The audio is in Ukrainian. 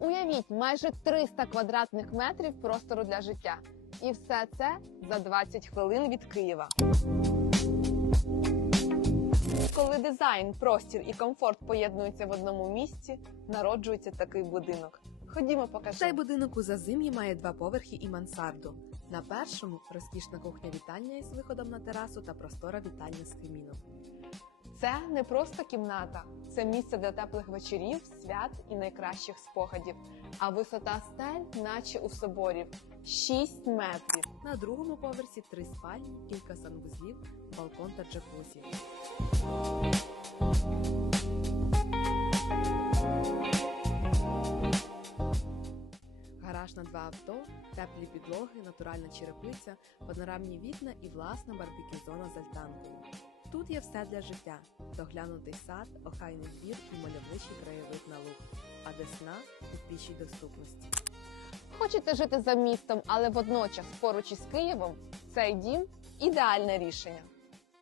Уявіть, майже 300 квадратних метрів простору для життя. І все це за 20 хвилин від Києва. Коли дизайн, простір і комфорт поєднуються в одному місці, народжується такий будинок. Ходімо, покажемо. Цей будинок у зазим'ї має два поверхи і мансарду. На першому розкішна кухня вітальня із виходом на терасу та простора вітальня з каміном. Це не просто кімната, це місце для теплих вечорів, свят і найкращих спогадів. А висота стель, наче у соборів, 6 метрів. На другому поверсі три спальні, кілька санвузлів, балкон та джакузі. Гараж на два авто, теплі підлоги, натуральна черепиця, панорамні вікна і власна барбекю-зона з альтанкою. Тут є все для життя: доглянутий сад, охайний двір і мальовничий краєвид на луг, а десна у пішій доступності. Хочете жити за містом, але водночас поруч із Києвом? Цей дім ідеальне рішення.